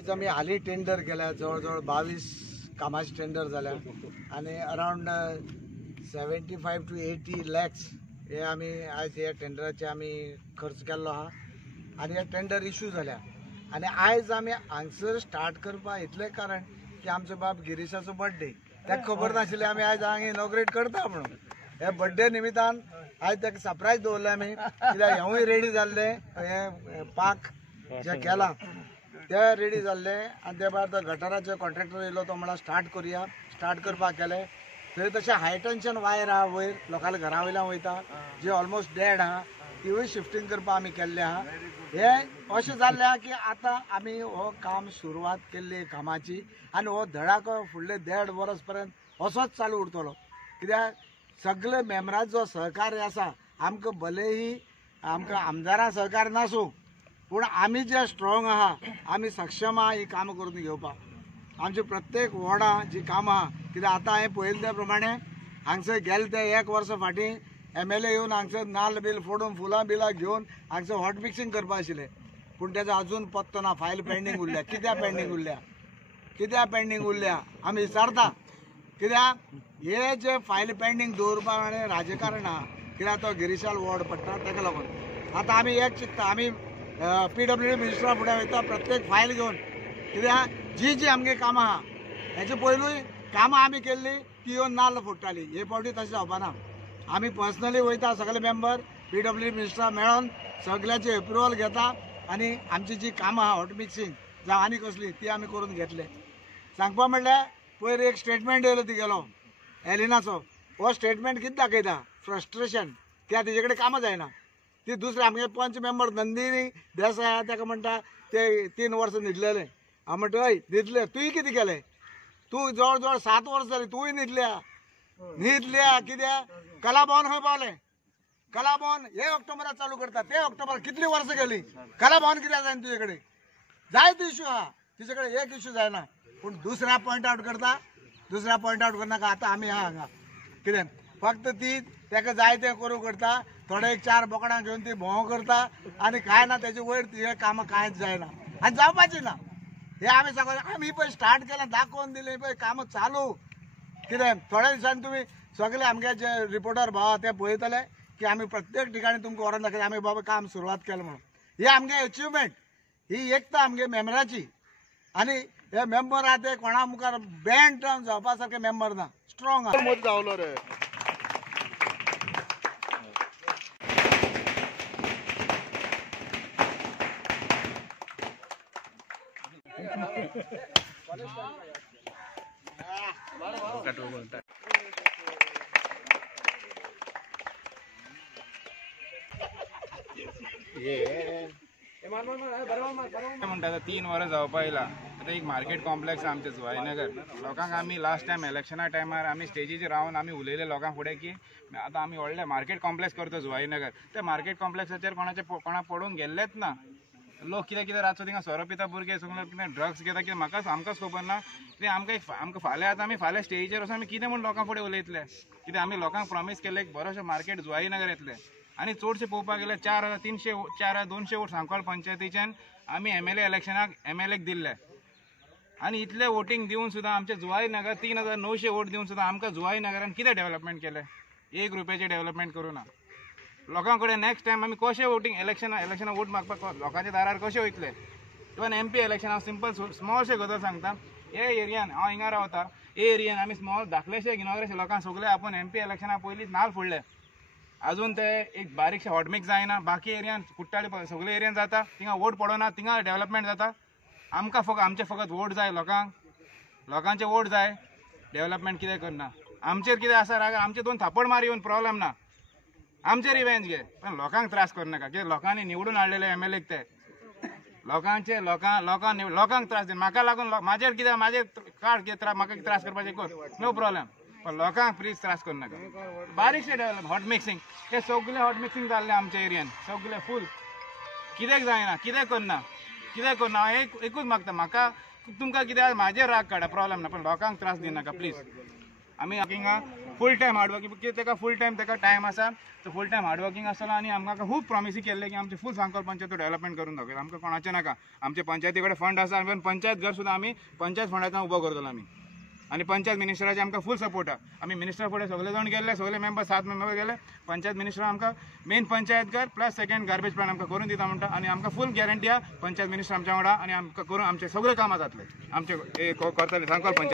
आयज आमी हालीं टेंडर केल्या जवळ जवळ 22 कामाचे टेंडर जाल्या आनी अरावंड 75 to 80 lakhs हे आमी आयज ह्या टेंडराचे आमी खर्च केल्लो आहा आनी हे टेंडर इश्यू जाल्या आनी आयज आमी हांगसर स्टार्ट करपा इतलें कारण की आमचो बाब गिरीशाचो बर्थडे ताका खबर नाशिल्लें आमी आयज हांगा इनॉग्रेट करता म्हणून हे बर्थडे निमित्तान आयज ताका सरप्रायज दवरलें आमी कित्याक हेंवूय रेडी जाल्लें हे पाक जे केलां ते रेडी जाल्ले आनी ते भायर तो गटाराचो कॉन्ट्रॅक्टर येयलो तो म्हणला स्टार्ट करुया स्टार्ट करपाक केले थंय तशें हाय टेन्शन वायर आहा वयर लोकांच्या घरा वयल्यान वयता जी ऑलमोस्ट डेड आहा तिवूय शिफ्टिंग करपाक आमी केल्ले आहा हे अशें जाल्लें आहा की आतां आमी हो काम सुरवात केल्ली कामाची आनी हो धडाको फुडले 1.5 वर्स पर्यंत असोच चालू उरतलो कित्याक सगळे मेंबरांचो जो सहकार्य आसा आमकां भलेही आमकां आमदारां सहकार्य नासूं पूण आमी जे स्ट्रॉंग आहा आमी सक्षम आहा ही कामां करून घेवपाक आमचे प्रत्येक वॉर्डा जी कामां आहा कित्याक आतां हांवें पळयलें त्या प्रमाणे हांगसर गेले ते 1 वर्स फाटीं MLA येवन हांगसर नाल्ल बील फोडून फुलां बिलां घेवन हांगसर हॉट मिक्सिंग करपा आशिल्लें पूण तेजो अजून पत्तो ना फायल पेंडींग उरल्या कित्याक पेंडींग उरल्या आमी विचारता कित्याक हे जे फायल पेंडींग दवरपा आनी राजकारण आहा कित्याक तो गिरीशाल वॉर्ड पडटा ताका लागून आतां आमी एक चिंतता आमी PWD मिनिस्टरा फुडें वयता प्रत्येक फायल घेवन कित्याक जी आमगे कामां आहा हेचे पयलूय कामां आमी केल्ली ती येवन नाल्ल फोडटाली हे फावटी तशें जावपाना आमी पर्सनली वयता सगळे मेंबर PWD मिनिस्टरा मेळोन सगळ्याचे एप्रुवल घेता आनी आमची जी कामां आहा हॉट मिक्सिंग जावं आनी कसली ती आमी करून घेतले सांगपा म्हणल्यार पयर एक स्टेटमेंट येयलो तिगेलो एलिनाचो हो स्टेटमेंट कितें दाखयता फ्रस्ट्रेशन कित्याक तेजे कडेन कामां जायना ती दुसरे आमगे पंच मेंबर नंदिनी देसाय आहा ताका म्हणटा ते 3 वर्सां न्हिदलेले हांव म्हणटा हय न्हिदले तुवें कितें केलें तूं जवळ जवळ 7 वर्सां जालीं तुवें न्हिदल्या कित्याक कलाभवन खंय पावलें कलाभवन हे ऑक्टोबराक चालू करता ते ऑक्टोबर कितलीं वर्सां गेलीं कलाभवन कित्याक जायना तुजे कडेन जायते इश्यू आहा तुजे कडेन एक इश्यू जायना पूण दुसऱ्या पॉयंट आवट करनाका आतां आमी आहा हांगा कितें फक्त ती ताका जाय तें करूं करता थोडे 4 बोकडां घेवन ती भोंव करता आनी काय ना तेजे वयर हे कामां कांयच जायना आनी जावपाची ना हे आमी सगळे आमी पळय स्टार्ट केलें दाखोवन दिलें पळय कामां चालू कितें थोड्या दिसांनी तुमी सगळे आमगे जे रिपोर्टर भाव ते पळयतले की आमी प्रत्येक ठिकाणी तुमकां व्हरोन दाखयता आमी बाबा काम सुरवात केलें म्हणून ही आमगे अचिवमेंट ही एकता आमगे मेंबराची आनी हे मेंबर आहा ते कोणा मुखार बँड डावन जावपा सारके मेंबर ना स्ट्रॉंग आहा जावलो रे म्हणटा 3 वर्सां जावपा येयला आतां एक मार्केट कॉम्प्लेक्स आमचे जुवाईनगर लोकांक आमी लास्ट टायम इलेक्शना टायमार आमी स्टेजीचेर रावन आमी उलयले लोकां फुडें की आतां आमी व्हडले मार्केट कॉम्प्लेक्स करता जुवाईनगर ते मार्केट कॉम्प्लेक्साचेर कोणा पडूंक गेल्लेच ना लोक कितें रातचो थिंगा सोरो पिता भुरगे सगळे कितें ड्रग्स घेता कितें म्हाका आमकांच खबर ना कितें आमकां फाल्यां आतां आमी फाल्यां स्टेजीचेर वचून आमी कितें म्हूण लोकां फुडें उलयतले कितें आमी लोकांक प्रॉमीस केलें एक बरोशें मार्केट जुवाईनगर येतलें आनी चडशें पळोवपाक गेल्यार 200 वोट सांकवाळ पंचायतीच्यान आमी MLA इलेक्शनाक MLAक दिल्ले आनी इतले वोटींग दिवन सुद्दां आमच्या जुवाईनगर 3900 वोट दिवन सुद्दां आमकां जुवाईनगरान कितें डेव्हलपमेंट केलें 1 रुपयाचें डेव्हलपमेंट करूं ना लोकां कडेन नेक्स्ट टायम आमी कशें वोटींग इलेक्शना वोट मागपाक लोकांच्या दारार कशें वयतले इवन MP इलेक्शन हांव सिंपल स्मॉलशें गजाल सांगता हे एरियान हांव हिंगा रावता हे एरियान आमी स्मॉल धाकलेशे इनॉग्रेशन लोकांक सगळे आपूण MP इलेक्शना पयलींच नाल्ल फोडले अजून ते एक बारीकशें हॉटमिक्स जायना बाकी एरियान कुट्टाळे सगळे एरियान जाता थिंगा वोट पडना थिंगा डेव्हलपमेंट जाता आमकां आमचे फकत वोट जाय लोकांचे वोट जाय डेव्हलपमेंट कितें करना आमचेर कितें आसा राग आमचे 2 थापड मार येवन प्रॉब्लेम ना आमचेर रिवेंज घे पण लोकांक त्रास करनाका कित्याक लोकांनी निवडून हाडलेले MLAक ते लोकांक त्रास दे म्हाका लागून म्हाजेर कितें म्हाजेर कार्ड कितें म्हाका त्रास करपाचें कर नो प्रॉब्लेम पण लोकांक प्लीज त्रास करनाका बारीकशें डेव्हलप हॉट मिक्सिंग हे सगळे हॉट मिक्सिंग जाल्लें आमच्या एरियान सगळे फूल कित्याक जायना कितें करना एकूच मागता म्हाका तुमकां कितें म्हाजेर राग काडा प्रॉब्लेम ना पण लोकांक त्रास दिनाका प्लीज आमी हिंगा फूल टायम हार्डवर्किंग की तेका फूल टायम तेका टायम आसा तो फूल टायम हार्डवर्किंग आसतलो आनी आमकां खूब प्रॉमिसी केल्ले की आमचे फूल सांगोल पंचायत डेव्हलपमेंट करून दाखयता आमकां कोणाचें नाका आमचे पंचायती कडेन फंड आसा इवन पंचायत घर सुद्दां आमी पंचायत फंडांतल्यान उबो करतलो आमी आनी पंचायत मिनिस्टराचे आमकां फूल सपोर्ट आहा आमी मिनिस्टर फुडें सगळे जाण गेले सगळे मेंबर 7 मेंबर गेले पंचायत मिनिस्टर आमकां मेन पंचायत घर प्लस सेकंड गार्बेज प्लांट आमकां करून दिता म्हणटा आनी आमकां फूल गॅरंटी आहा पंचायत मिनिस्टर आमच्या वांगडा आनी आमकां करून आमचे सगळे कामां जातले आमचे करतले सांगोल पंचायत